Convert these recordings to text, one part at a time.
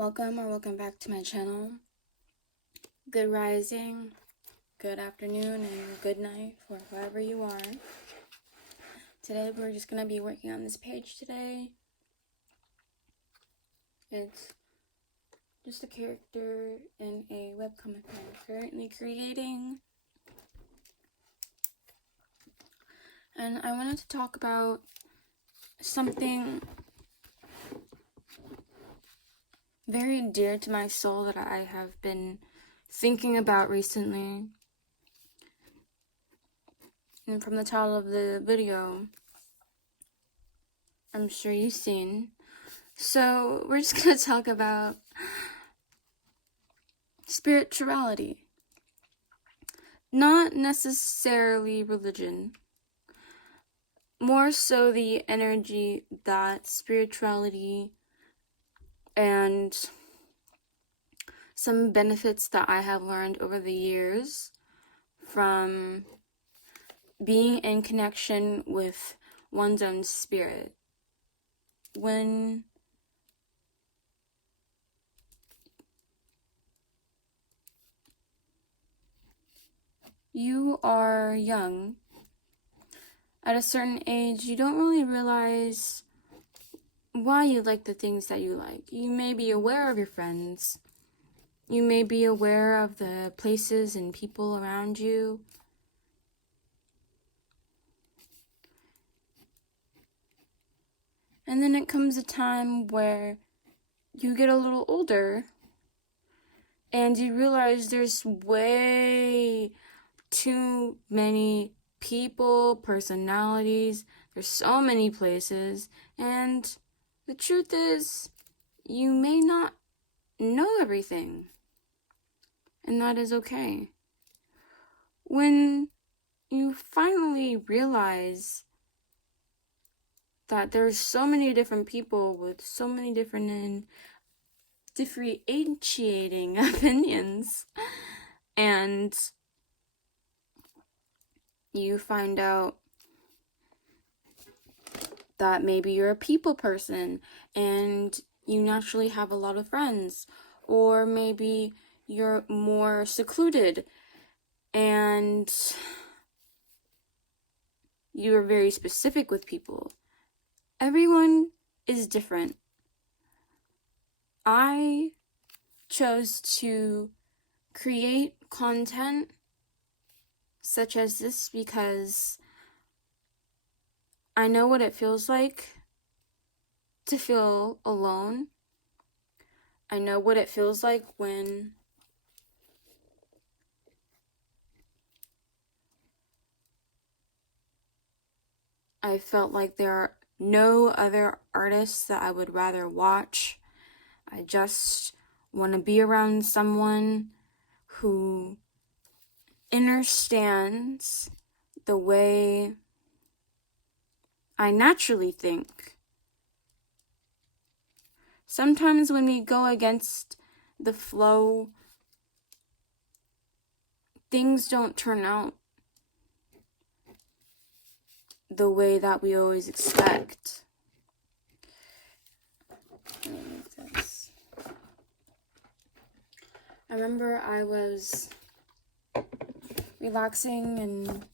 Welcome back to my channel. Good rising, good afternoon, and good night for whoever you are. Today we're just going to be working on this page today. It's just a character in a webcomic I'm currently creating. And I wanted to talk about something very dear to my soul that I have been thinking about recently. And from the title of the video, I'm sure you've seen. So we're just going to talk about spirituality. Not necessarily religion. More so the energy that spirituality and some benefits that I have learned over the years from being in connection with one's own spirit. When you are young, at a certain age, you don't really realize why you like the things that you like. You may be aware of your friends. You may be aware of the places and people around you. And then it comes a time where you get a little older and you realize there's way too many people, personalities, there's so many places, and the truth is, you may not know everything, and that is okay. When you finally realize that there's so many different people with so many differentiating opinions, and you find out that maybe you're a people person and you naturally have a lot of friends, or maybe you're more secluded and you're very specific with people. Everyone is different. I chose to create content such as this because I know what it feels like to feel alone. I know what it feels like when I felt like there are no other artists that I would rather watch. I just want to be around someone who understands the way I naturally think. Sometimes when we go against the flow, things don't turn out the way that we always expect. I remember I was relaxing and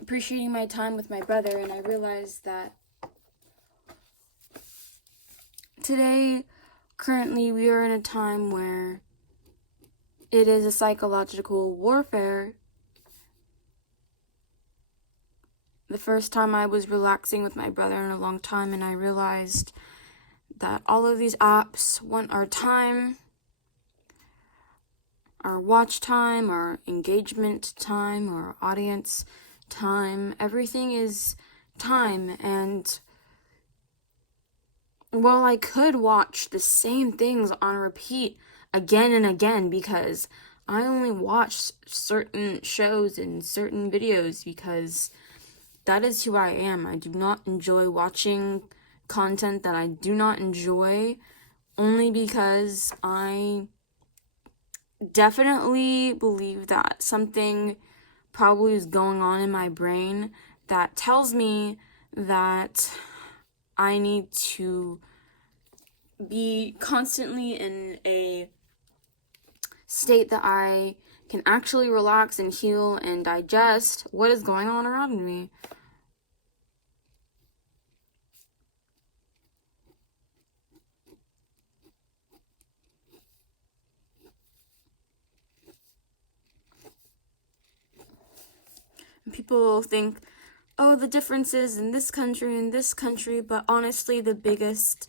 appreciating my time with my brother, and I realized that currently we are in a time where it is a psychological warfare. The first time I was relaxing with my brother in a long time, and I realized that all of these apps want our time, our watch time, our engagement time, our audience time. Everything is time, and while I could watch the same things on repeat again and again, because I only watch certain shows and certain videos because that is who I am. I do not enjoy watching content that I do not enjoy, only because I definitely believe that something probably is going on in my brain that tells me that I need to be constantly in a state that I can actually relax and heal and digest what is going on around me. People think, oh, the differences in this country and this country, but honestly, the biggest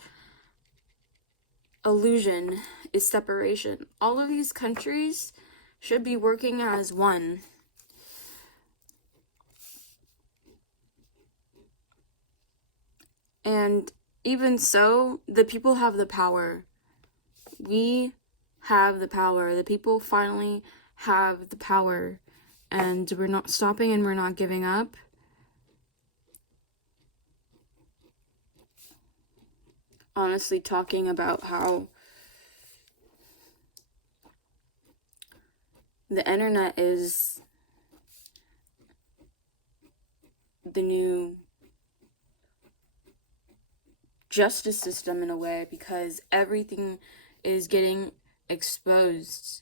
illusion is separation. All of these countries should be working as one. And even so, the people have the power. We have the power. The people finally have the power. And we're not stopping and we're not giving up. Honestly, talking about how the internet is the new justice system in a way, because everything is getting exposed.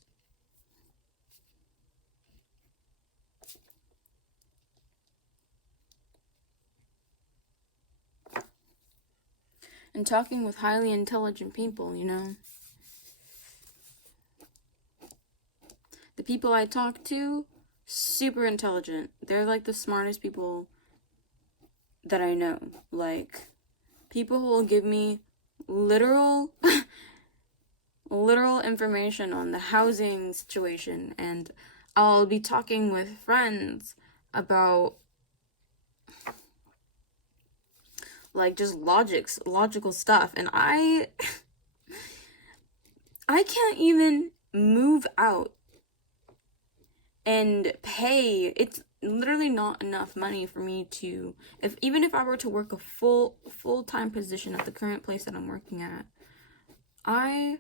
And talking with highly intelligent people, you know. The people I talk to, super intelligent. They're like the smartest people that I know. Like, people who will give me literal information on the housing situation, and I'll be talking with friends about like just logical stuff, and I can't even move out and pay. It's literally not enough money for me to, even if I were to work a full-time position at the current place that I'm working at, I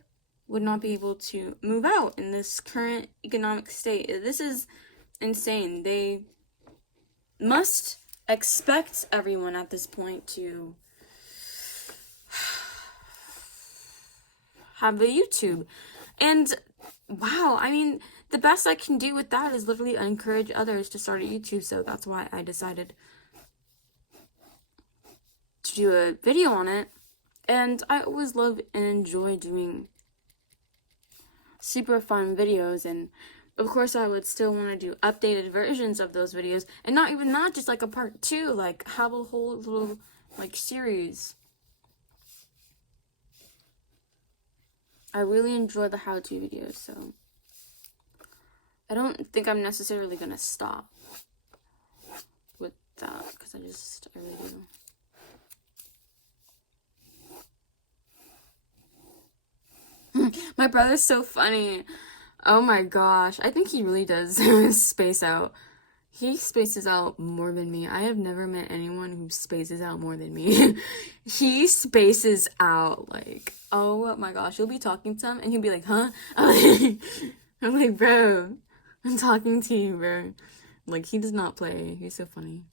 would not be able to move out in this current economic state. This is insane. They must expect everyone at this point to have a YouTube. And wow, I mean, the best I can do with that is literally encourage others to start a YouTube. So that's why I decided to do a video on it. And I always love and enjoy doing super fun videos, and of course I would still want to do updated versions of those videos, and not even that, just like a part 2, like have a whole little like series. I really enjoy the how-to videos, so I don't think I'm necessarily gonna stop with that, because I really do. My brother's so funny. Oh my gosh. I think he really does space out. He spaces out more than me. I have never met anyone who spaces out more than me. He spaces out, like, oh my gosh. You'll be talking to him and he'll be like, huh? I'm like, bro, I'm talking to you, bro. Like, he does not play. He's so funny.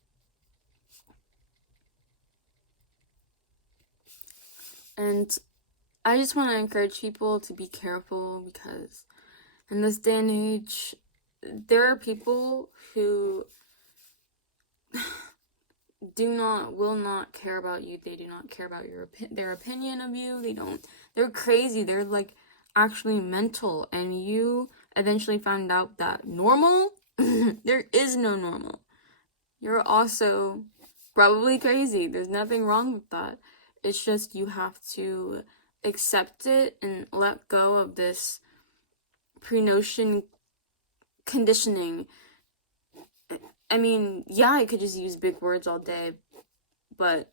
And I just want to encourage people to be careful, because in this day and age, there are people who will not care about you. They do not care about their opinion of you. They're crazy. They're like actually mental, and you eventually found out that normal, there is no normal. You're also probably crazy. There's nothing wrong with that. It's just you have to accept it and let go of this pre-notion conditioning. I mean, yeah, I could just use big words all day, but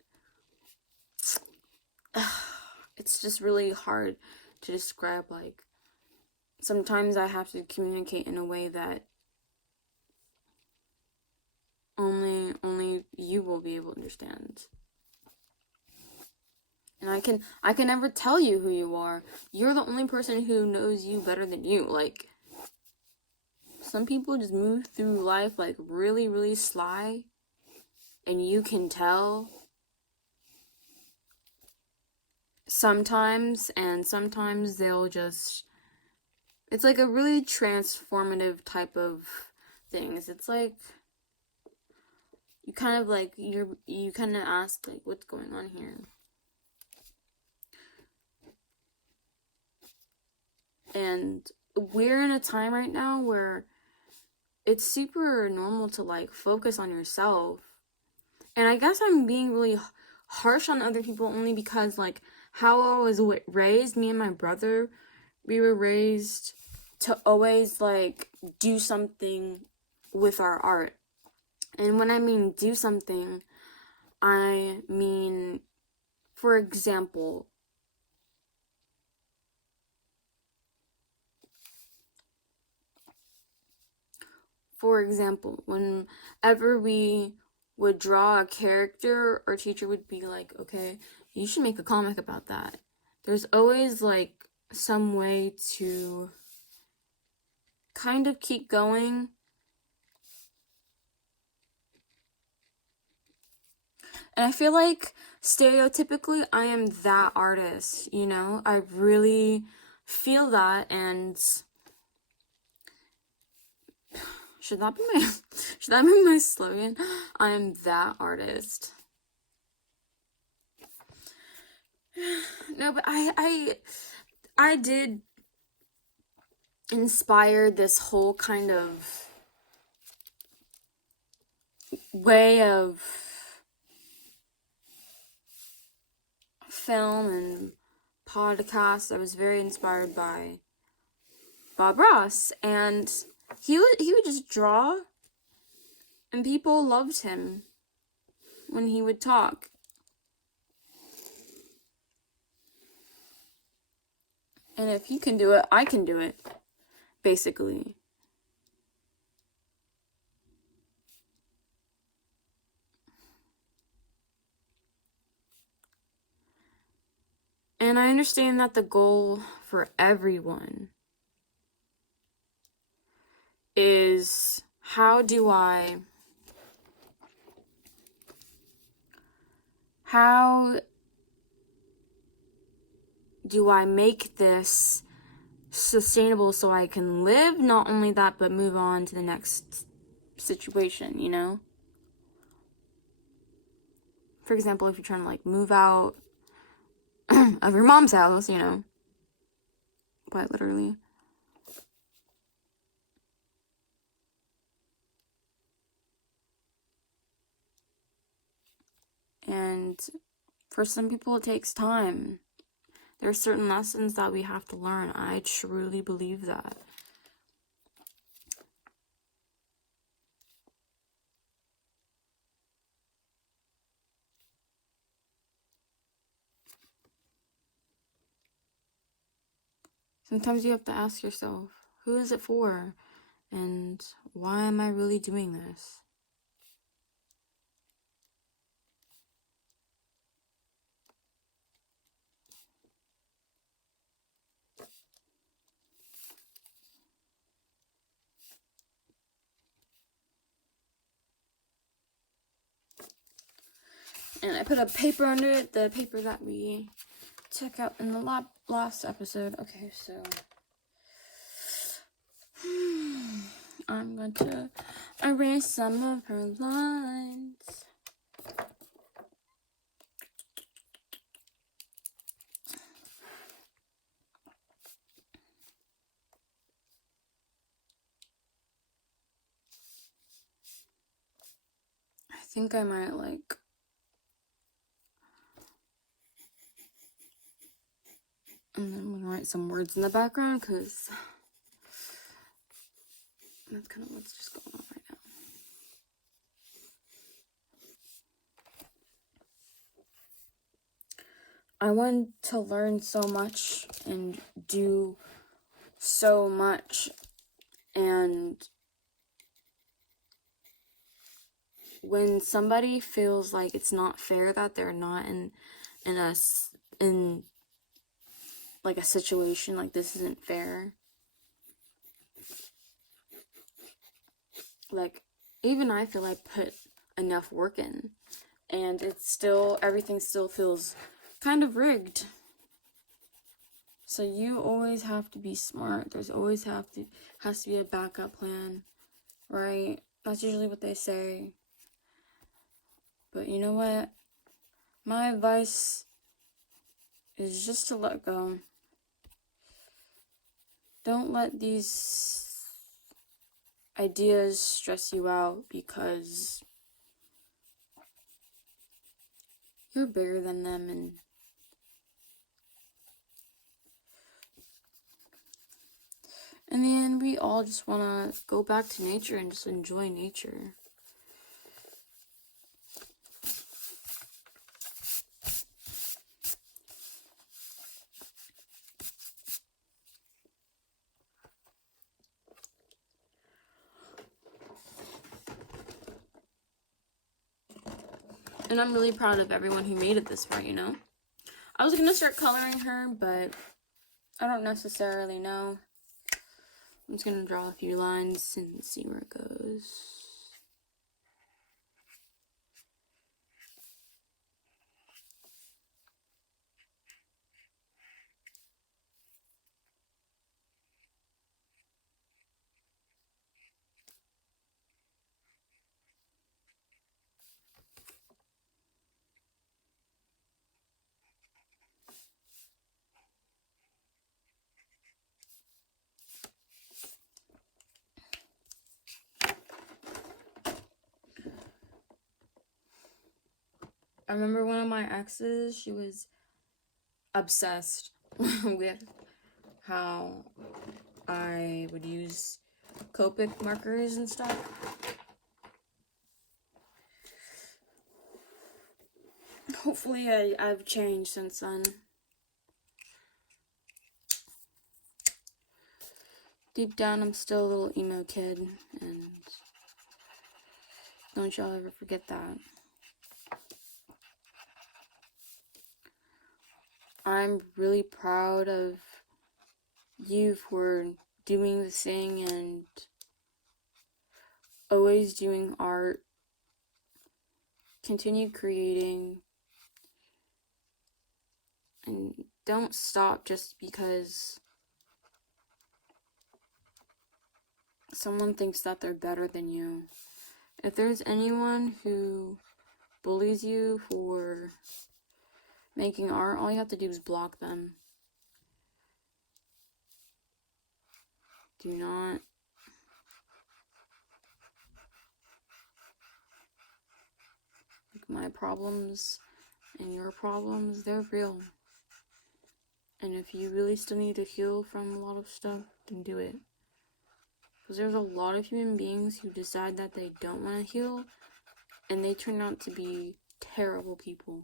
it's just really hard to describe. Like, sometimes I have to communicate in a way that only you will be able to understand. And I can never tell you who you are. You're the only person who knows you better than you. Like, some people just move through life like really, really sly, and you can tell. sometimes, and sometimes they'll just, it's like a really transformative type of things. It's like you kind of like you kind of ask like, what's going on here? And we're in a time right now where it's super normal to like focus on yourself. And I guess I'm being really harsh on other people only because like how I was raised, me and my brother, we were raised to always like do something with our art. And when I mean do something, I mean, for example, whenever we would draw a character, our teacher would be like, okay, you should make a comic about that. There's always like some way to kind of keep going. And I feel like stereotypically I am that artist, you know? I really feel that, and should that be my slogan? I am that artist. No, but I did inspire this whole kind of way of film and podcast. I was very inspired by Bob Ross, and he would just draw, and people loved him when he would talk. And if he can do it, I can do it, basically. And I understand that the goal for everyone is how do I make this sustainable so I can live? Not only that, but move on to the next situation, you know? For example, if you're trying to like move out of your mom's house, you know, quite literally. And for some people, it takes time. There are certain lessons that we have to learn. I truly believe that. Sometimes you have to ask yourself, who is it for? And why am I really doing this? And I put a paper under it, the paper that we took out in the last episode. Okay, so I'm going to erase some of her lines. I think I might like and then I'm gonna write some words in the background because that's kind of what's just going on right now. I want to learn so much and do so much, and when somebody feels like it's not fair that they're not in like a situation like this isn't fair, like even I feel I put enough work in, and it's still, everything still feels kind of rigged. So you always have to be smart. There's always has to be a backup plan, right? That's usually what they say. But you know what? My advice is just to let go. Don't let these ideas stress you out, because you're bigger than them, and in the end, we all just want to go back to nature and just enjoy nature. And I'm really proud of everyone who made it this far, you know? I was gonna start coloring her, but I don't necessarily know. I'm just gonna draw a few lines and see where it goes. I remember one of my exes, she was obsessed with how I would use Copic markers and stuff. Hopefully I've changed since then. Deep down, I'm still a little emo kid, and don't y'all ever forget that. I'm really proud of you for doing the thing and always doing art. Continue creating, and don't stop just because someone thinks that they're better than you. If there's anyone who bullies you for making art, all you have to do is block them. Do not my problems and your problems, they're real. And if you really still need to heal from a lot of stuff, then do it. Because there's a lot of human beings who decide that they don't want to heal, and they turn out to be terrible people.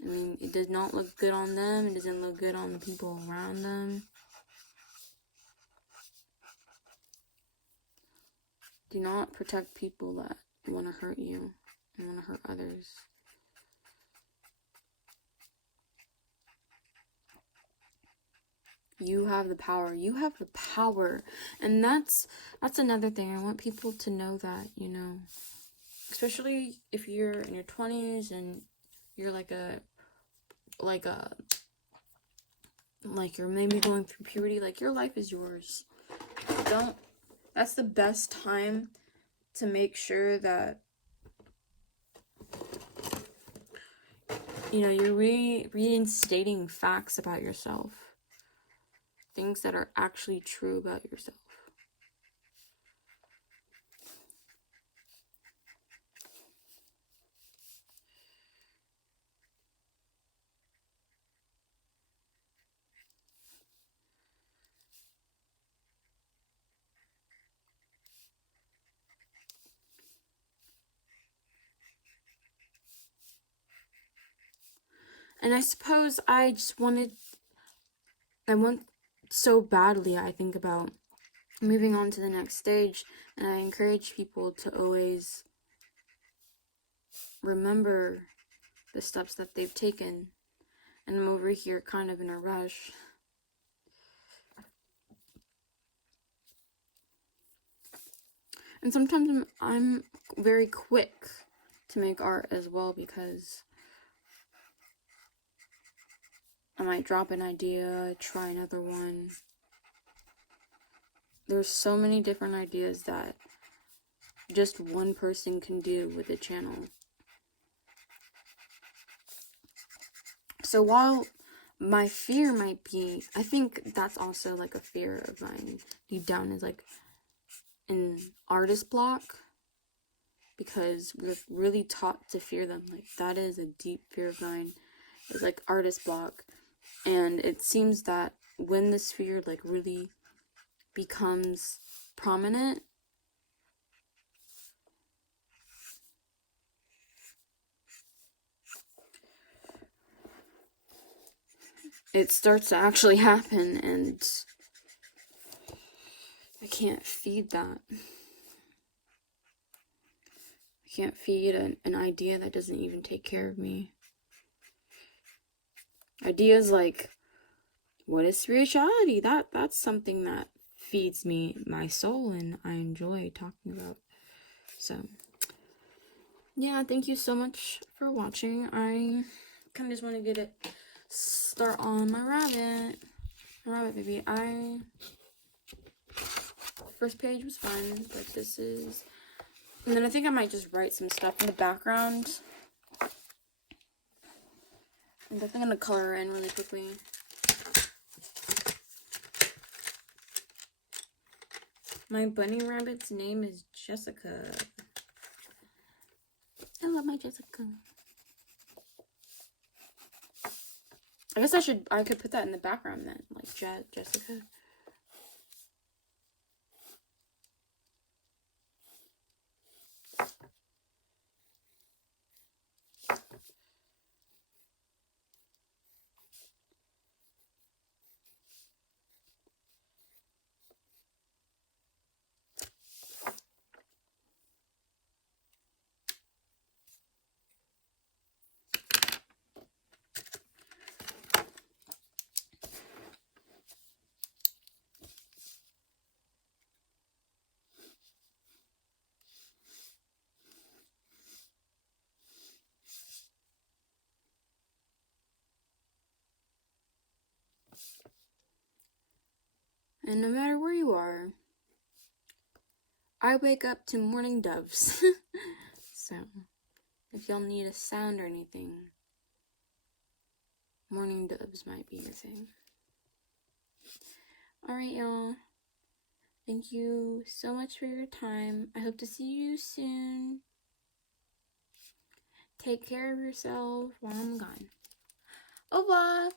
I mean, it does not look good on them, it doesn't look good on the people around them. Do not protect people that want to hurt you and want to hurt others. You have the power. You have the power. And that's another thing. I want people to know that, you know. Especially if you're in your 20s and you're like you're maybe going through puberty. Like, your life is yours. That's the best time to make sure that, you know, you're reinstating facts about yourself. Things that are actually true about yourself. And I suppose I want so badly, I think about moving on to the next stage, and I encourage people to always remember the steps that they've taken. And I'm over here kind of in a rush. And sometimes I'm very quick to make art as well, because I might drop an idea, try another one. There's so many different ideas that just one person can do with a channel. So while my fear might be, I think that's also like a fear of mine deep down, is like an artist block, because we're really taught to fear them. Like, that is a deep fear of mine, is like artist block. And it seems that when this fear like really becomes prominent, it starts to actually happen, and I can't feed that. I can't feed an idea that doesn't even take care of me. Ideas like, what is spirituality? That's something that feeds me, my soul, and I enjoy talking about. So, yeah, thank you so much for watching. I kind of just want to get it start on my rabbit baby. First page was fun, but this is, and then I think I might just write some stuff in the background. I'm definitely gonna color in really quickly. My bunny rabbit's name is Jessica. I love my Jessica. I guess I could put that in the background then, like Jessica. And no matter where you are, I wake up to morning doves. So, if y'all need a sound or anything, morning doves might be your thing. Alright, y'all. Thank you so much for your time. I hope to see you soon. Take care of yourself while I'm gone. Au revoir!